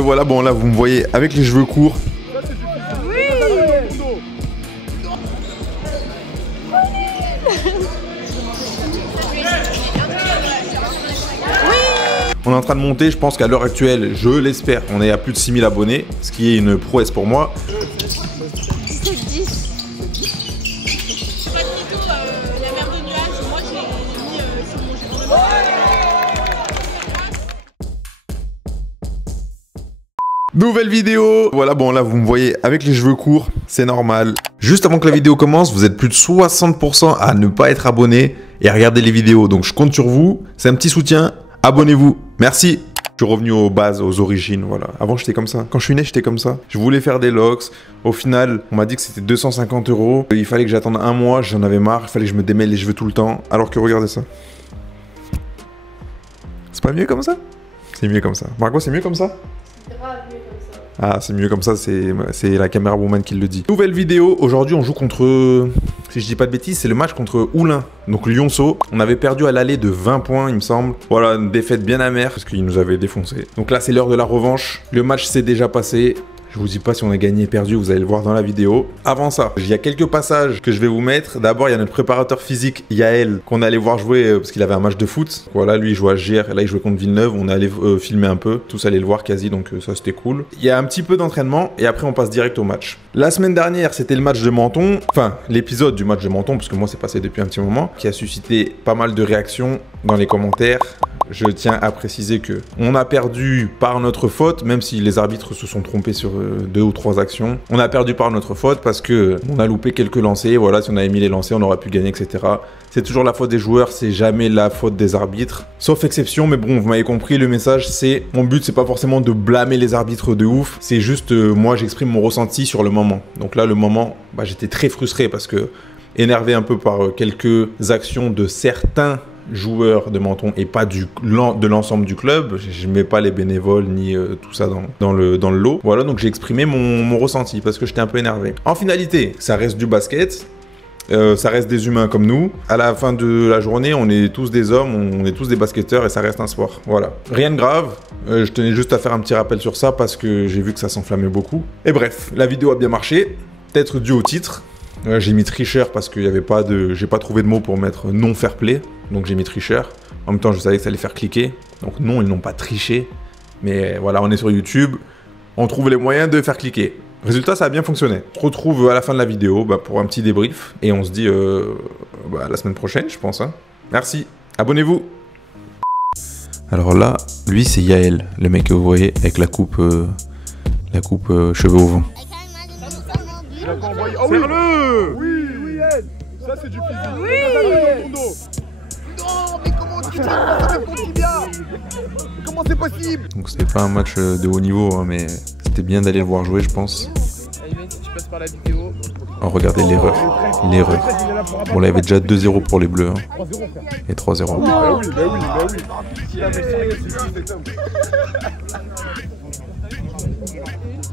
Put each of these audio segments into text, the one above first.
Voilà, bon là vous me voyez avec les cheveux courts. On est en train de monter, je pense qu'à l'heure actuelle, je l'espère, on est à plus de 6000 abonnés, ce qui est une prouesse pour moi. C'est 10. Pas de mytho, la mer de nuages, moi je l'ai mis sur mon jeu. Nouvelle vidéo. Voilà, bon là vous me voyez avec les cheveux courts, c'est normal. Juste avant que la vidéo commence, vous êtes plus de 60% à ne pas être abonné et à regarder les vidéos. Donc je compte sur vous, c'est un petit soutien, abonnez-vous. Merci. Je suis revenu aux bases, aux origines, voilà. Avant j'étais comme ça. Quand je suis né, j'étais comme ça. Je voulais faire des locks. Au final, on m'a dit que c'était 250 €. Il fallait que j'attende un mois, j'en avais marre. Il fallait que je me démêle les cheveux tout le temps. Alors que regardez ça. C'est pas mieux comme ça? C'est mieux comme ça. Margot, c'est mieux comme ça? Ah, c'est mieux comme ça, c'est la caméra woman qui le dit. Nouvelle vidéo, aujourd'hui on joue contre, si je dis pas de bêtises, c'est le match contre Oulin, donc Lyonceau. On avait perdu à l'aller de 20 points, il me semble. Voilà, une défaite bien amère, parce qu'ils nous avaient défoncé. Donc là, c'est l'heure de la revanche. Le match s'est déjà passé. Je vous dis pas si on a gagné ou perdu, vous allez le voir dans la vidéo. Avant ça, il y a quelques passages que je vais vous mettre. D'abord, il y a notre préparateur physique, Yael, qu'on allait voir jouer parce qu'il avait un match de foot. Voilà, lui, il jouait à GR, là, il jouait contre Villeneuve. On est allé filmer un peu, tous allaient le voir quasi, donc ça, c'était cool. Il y a un petit peu d'entraînement et après, on passe direct au match. La semaine dernière, c'était le match de Menton, enfin, l'épisode du match de Menton, parce que moi, c'est passé depuis un petit moment, qui a suscité pas mal de réactions dans les commentaires. Je tiens à préciser que on a perdu par notre faute, même si les arbitres se sont trompés sur 2 ou 3 actions. On a perdu par notre faute parce que on a loupé quelques lancers. Voilà, si on avait mis les lancers, on aurait pu gagner, etc. C'est toujours la faute des joueurs, c'est jamais la faute des arbitres. Sauf exception, mais bon, vous m'avez compris, le message c'est... Mon but, c'est pas forcément de blâmer les arbitres de ouf, c'est juste, moi, j'exprime mon ressenti sur le moment. Donc là, le moment, bah, j'étais très frustré parce que... énervé un peu par quelques actions de certains joueurs de Menton et pas de l'ensemble du club. Je mets pas les bénévoles ni tout ça dans le lot. Voilà, donc j'ai exprimé mon ressenti parce que j'étais un peu énervé. En finalité, ça reste du basket. Ça reste des humains comme nous. À la fin de la journée, on est tous des hommes, on est tous des basketteurs et ça reste un sport. Voilà. Rien de grave. Je tenais juste à faire un petit rappel sur ça parce que j'ai vu que ça s'enflammait beaucoup. Et bref, la vidéo a bien marché. Peut-être dû au titre. J'ai mis tricheur parce qu'il n'y avait pas de... J'ai pas trouvé de mot pour mettre non fair play. Donc j'ai mis tricheur. En même temps, je savais que ça allait faire cliquer. Donc non, ils n'ont pas triché. Mais voilà, on est sur YouTube. On trouve les moyens de faire cliquer. Résultat, ça a bien fonctionné. On se retrouve à la fin de la vidéo pour un petit débrief. Et on se dit la semaine prochaine, je pense. Hein. Merci. Abonnez-vous. Alors là, lui, c'est Yael. Le mec que vous voyez avec la coupe cheveux au vent. Oh, serre-le! Oui, Ed! Ça, c'est du physique. Oui! Non, mais comment tu fais ton tibia? Comment c'est possible? Donc, c'était pas un match de haut niveau, hein, mais c'était bien d'aller le voir jouer, je pense. Tu passes par la vidéo. Oh, regardez l'erreur. L'erreur. Bon, là, il y avait déjà 2-0 pour les Bleus. Hein. Et 3-0. Bah oui.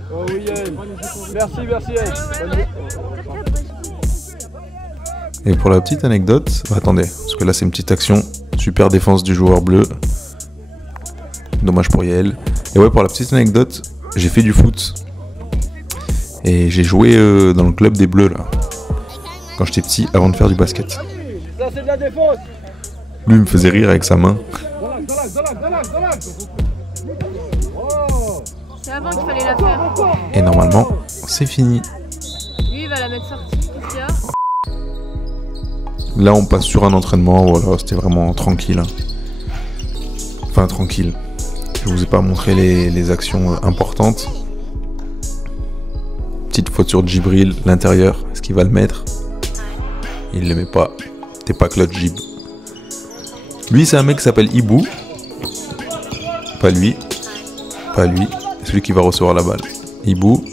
Oh oui, Ed. Merci, Ed. Et pour la petite anecdote, attendez, parce que là c'est une petite action, super défense du joueur bleu, dommage pour Yael. Et ouais, pour la petite anecdote, j'ai fait du foot et j'ai joué dans le club des Bleus là, quand j'étais petit, avant de faire du basket. Ça c'est de la défense. Lui il me faisait rire avec sa main. C'est avant qu'il fallait la faire. Et normalement, c'est fini. Lui, il va la mettre sortie, qu'est-ce qu'il y a? Là, on passe sur un entraînement, voilà, c'était vraiment tranquille. Hein. Enfin, tranquille. Je vous ai pas montré les actions importantes. Petite faute sur Djibril, l'intérieur, est-ce qu'il va le mettre? Il le met pas. T'es pas clutch, Jib. Lui, c'est un mec qui s'appelle Ibou. Pas lui. Pas lui. C'est celui qui va recevoir la balle. Ibou.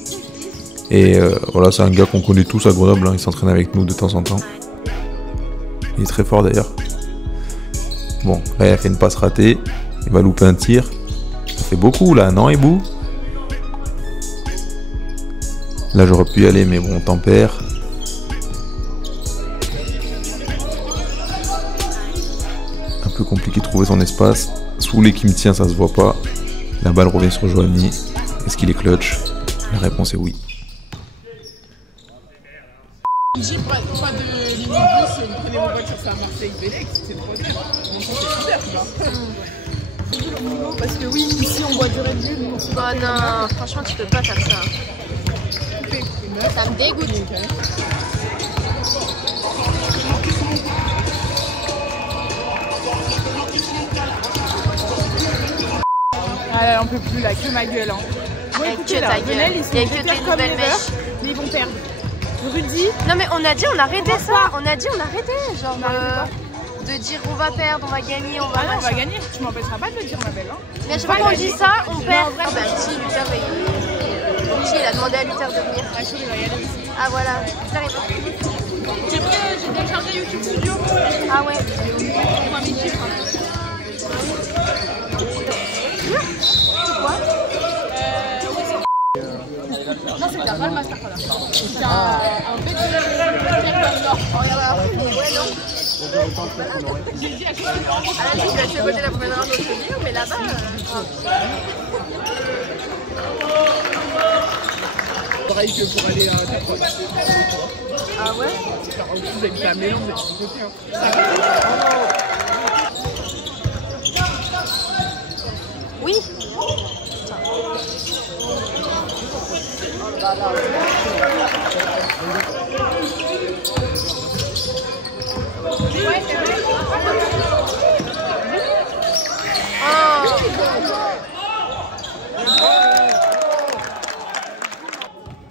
Et voilà, c'est un gars qu'on connaît tous à Grenoble. Hein. Il s'entraîne avec nous de temps en temps. Il est très fort d'ailleurs. Bon, là il a fait une passe ratée. Il va louper un tir. Ça fait beaucoup là, non Ibou? Là j'aurais pu y aller, mais bon, on tempère. Un peu compliqué de trouver son espace. Sous les qui me tient, ça se voit pas. La balle revient sur Joanie. Est-ce qu'il est clutch? La réponse est oui. J'ai pas de minibus, vous prenez vos voitures, c'est à Marseille, Bélec, c'est trop bien. Donc c'est super, ça. Parce que oui, ici on boit du Red Bull. Oh non, franchement tu peux pas faire ça. Ça me dégoûte. Ah là, on peut plus là, que ma gueule. Hein. Bon, écoutez, là, Lionel, ils sont hyper comme les mèches, mais ils vont perdre. Rudy. Non mais on a dit on arrêtait ça. On a dit on arrêtait. Genre de dire on va perdre, on va gagner, on va. Ah non, on va gagner. Tu m'empêcheras pas de le dire, ma belle. Hein. Mais à chaque fois qu'on dit ça, on perd. Ah bah si, Luther, il a demandé à Luther de venir. Ah, il va y aller aussi. Ah voilà, Luther est parti. J'ai téléchargé YouTube Studio. Ah ouais. On va mes chiffres. Non, c'est déjà pas le master, voilà. C'est un bête de Nord. Ouais, non. J'ai dit à qui Ah là, je vais côté la promenade dans notre vidéo, mais là-bas. Pareil que pour aller à Capron. Ah ouais? Vous habitez à Mélan, vous êtes du côté. Oui.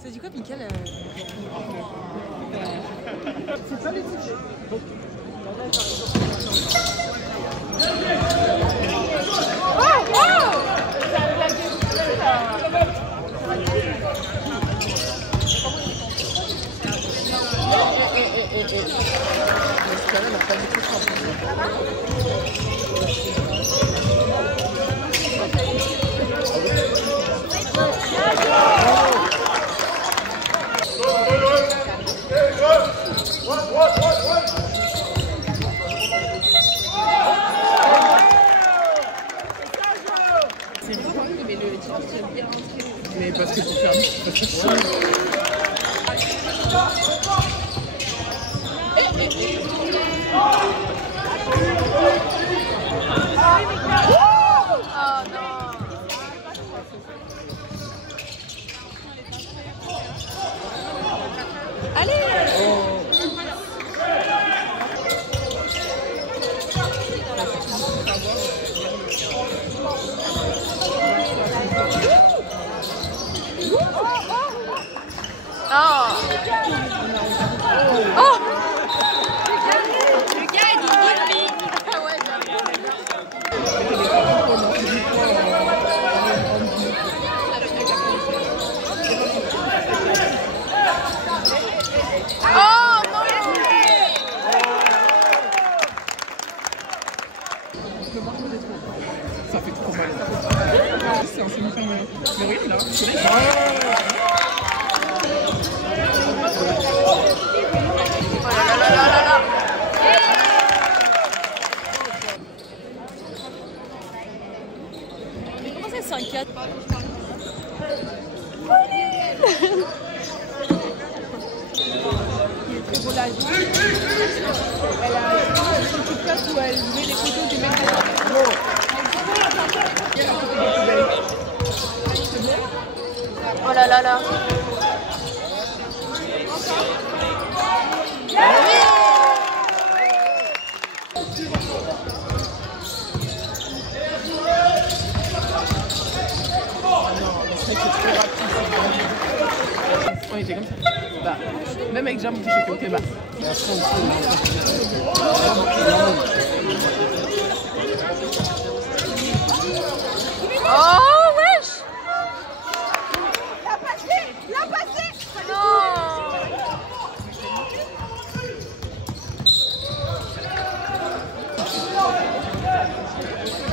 Ça dit quoi, Michael? C'est pas les tickets. Mais parce que pour faire ça fait trop mal. C'est un semi-fin mais oui, là. Mais comment ça, c'est un 4? Il est très beau là. Elle a une petite place où elle met les photos des mecs de Oh là là là. On était comme ça. Bah, même avec Jam, je suis ok, bah. Oh wesh. La passé. Non.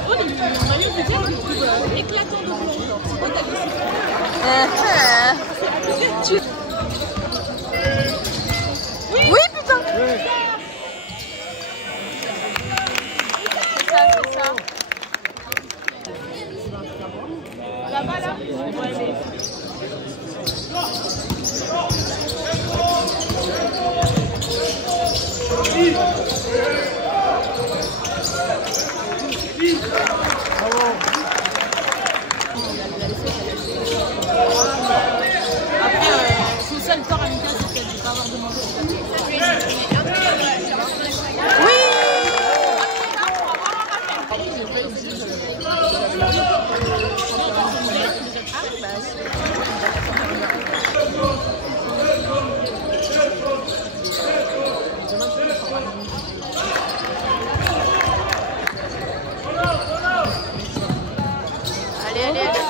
Oh, le maillot du diable, je trouve éclatant de blanc. C'est quoi ta décision? Oui, putain. C'est ça. Là-bas, là. Ouais, mais Après, son seul tort à Mika, c'est peut-être de ne pas avoir demandé. Oui. Allez, allez, allez.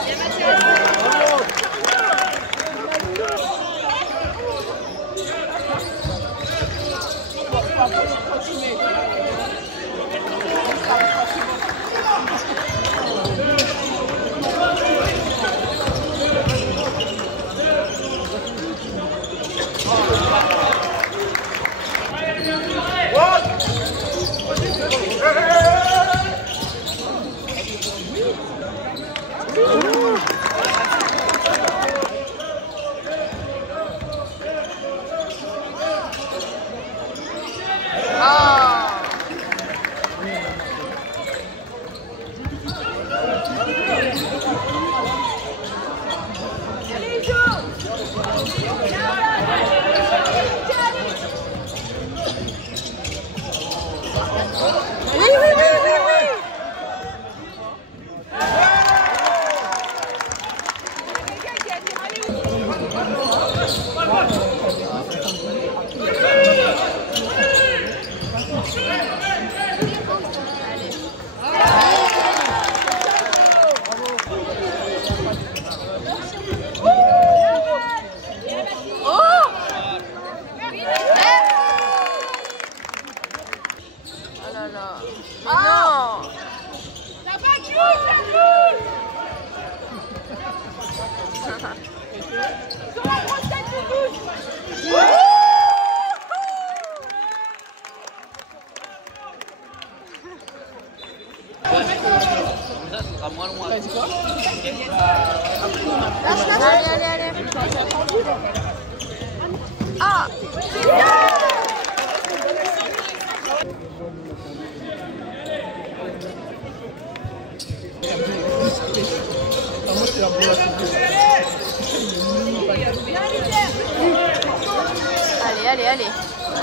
Allez, allez, allez. Ah, allez, allez, allez.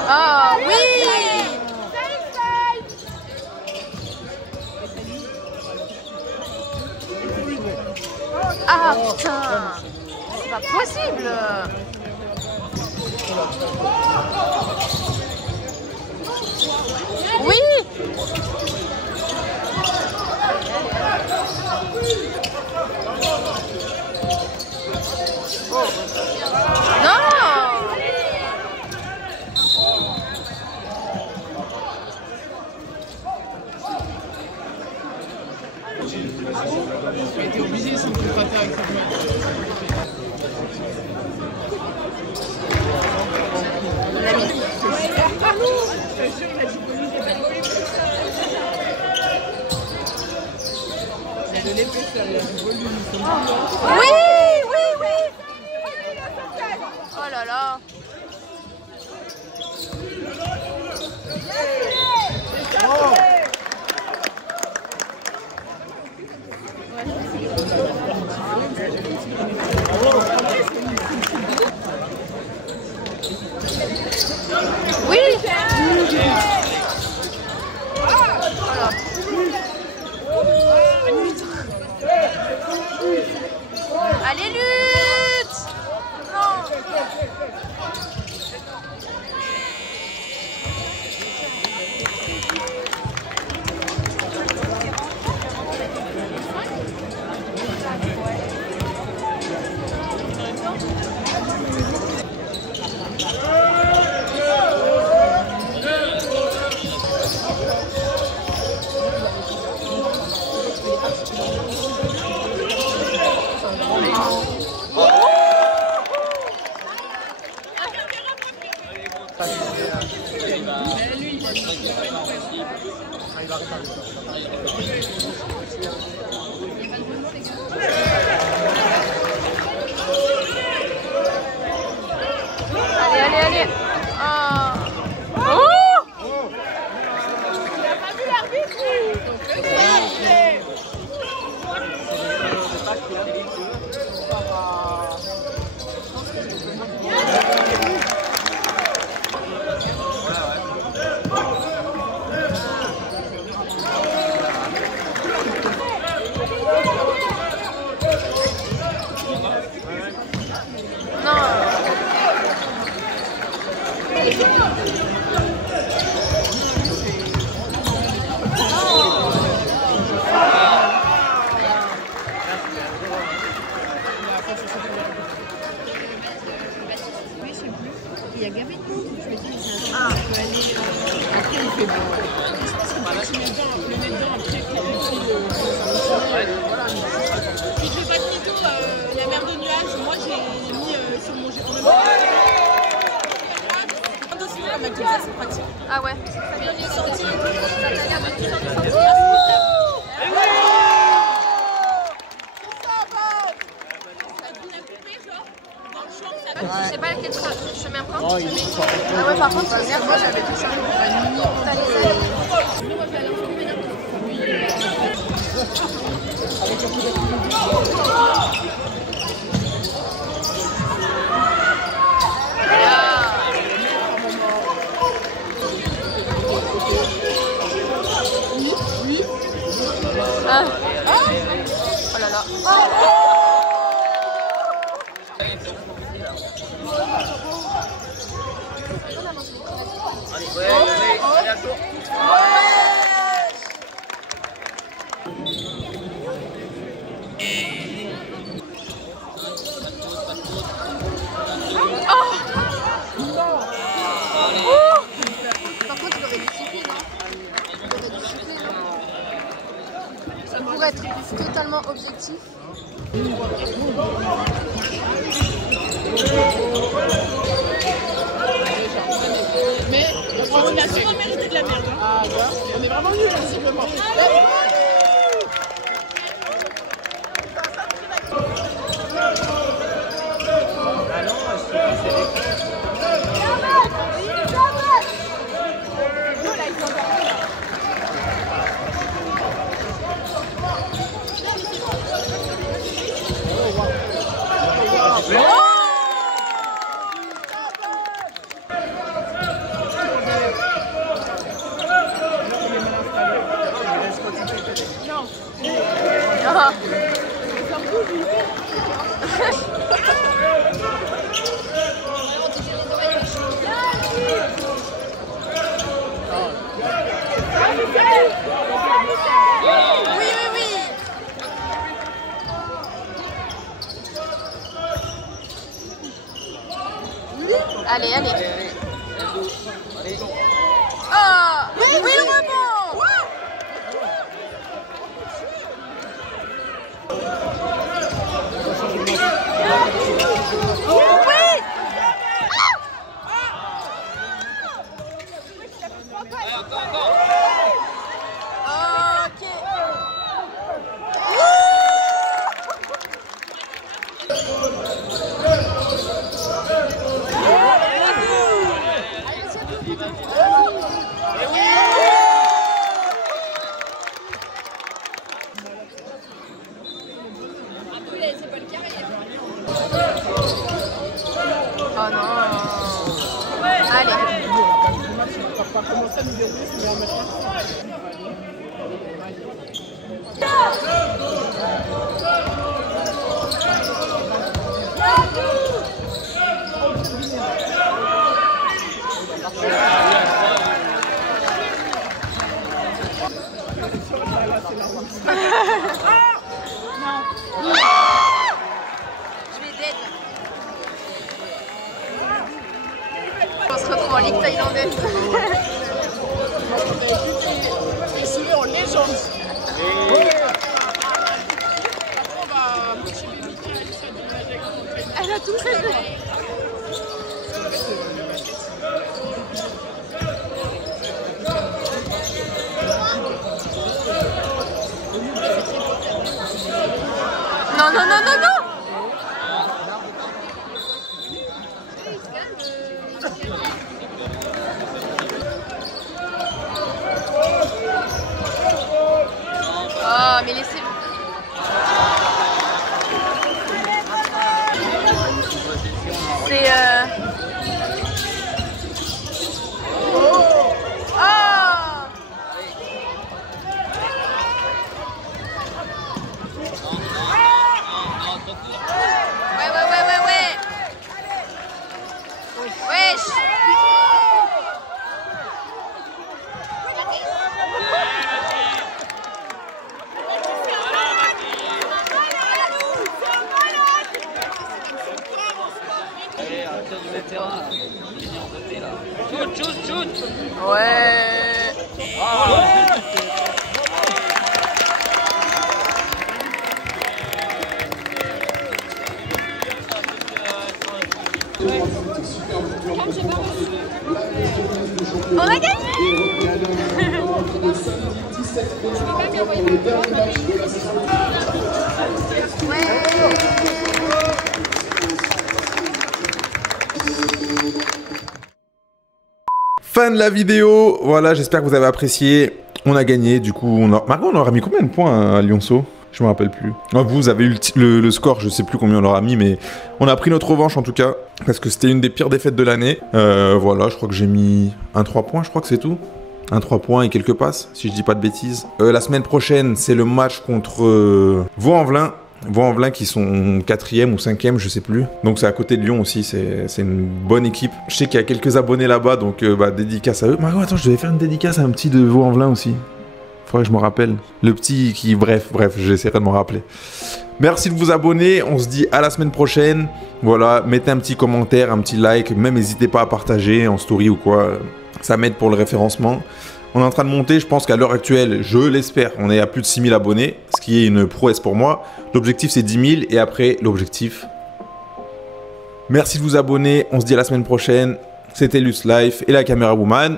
Ah, oui. Ah putain, c'est pas possible. Oui. Oh. Non. T'es obligé si tu veux pas faire avec cette main. C'est de l'épaisseur, il y a du volume. Oui, oui, oui. Oh là là. Oui. Voilà. Allez, lutte. Non. Allez, allez, allez. Ah. Oh. Il a pas vu l'arbitre. Il y a gavé de monde. Je me dis, ça peut aller. Après, il fait beau. Je pense que tu mets dedans, le nez dedans, après, Puis je fais pas de mytho, la mer de nuages, moi j'ai mis sur mon jeu. Un dossier avec tout ça, c'est pratique. Ah ouais. Je sais pas quel chemin prendre. Ah ouais, par contre, merde, moi j'avais tout ça. Ah. Oh là là. Par contre, il aurait dû siffler, non? Pour être totalement objectif. Mais on a souvent mérité de la merde. Ah, ouais. On est vraiment nuls, visiblement. Allez, allez. Ah, oui, oui, le rebond. Oh non. Allez. On va pas commencer à nous dérouler, c'est bien maintenant. Je vais dead. On se retrouve en ligue thaïlandaise. On avait vu les souvenirs en légende. Après, on va motiver Mika à essayer de nager avec nous. Elle a tout fait. Non, non, non, non, non. Oh, mais laissez-le. C'est on a gagné. Fin de la vidéo. Voilà, j'espère que vous avez apprécié. On a gagné, du coup, Margot, on aura mis combien de points à Lyonceau? Je me rappelle plus. Vous avez eu le score, je sais plus combien on aura mis, mais on a pris notre revanche en tout cas, parce que c'était une des pires défaites de l'année. Voilà, je crois que j'ai mis un 3 points, je crois que c'est tout. Un 3 points et quelques passes, si je dis pas de bêtises. La semaine prochaine, c'est le match contre Vaux-en-Velin. Vaux-en-Velin qui sont 4e ou 5e, je sais plus. Donc c'est à côté de Lyon aussi, c'est une bonne équipe. Je sais qu'il y a quelques abonnés là-bas, donc dédicace à eux. Margot, attends, je devais faire une dédicace à un petit de Vaux-en-Velin aussi. Faudrait que je me rappelle. Le petit qui... Bref, j'essaierai de me rappeler. Merci de vous abonner. On se dit à la semaine prochaine. Voilà, mettez un petit commentaire, un petit like. Même n'hésitez pas à partager en story ou quoi. Ça m'aide pour le référencement. On est en train de monter. Je pense qu'à l'heure actuelle, je l'espère, on est à plus de 6000 abonnés. Ce qui est une prouesse pour moi. L'objectif, c'est 10 000. Et après, l'objectif... Merci de vous abonner. On se dit à la semaine prochaine. C'était Luce Life et la caméra woman.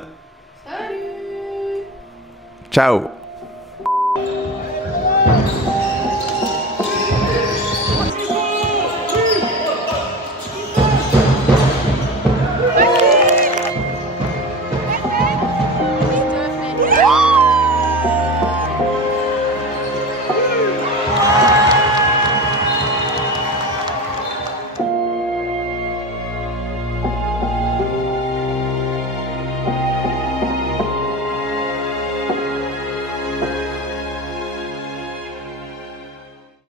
Salut. Ciao.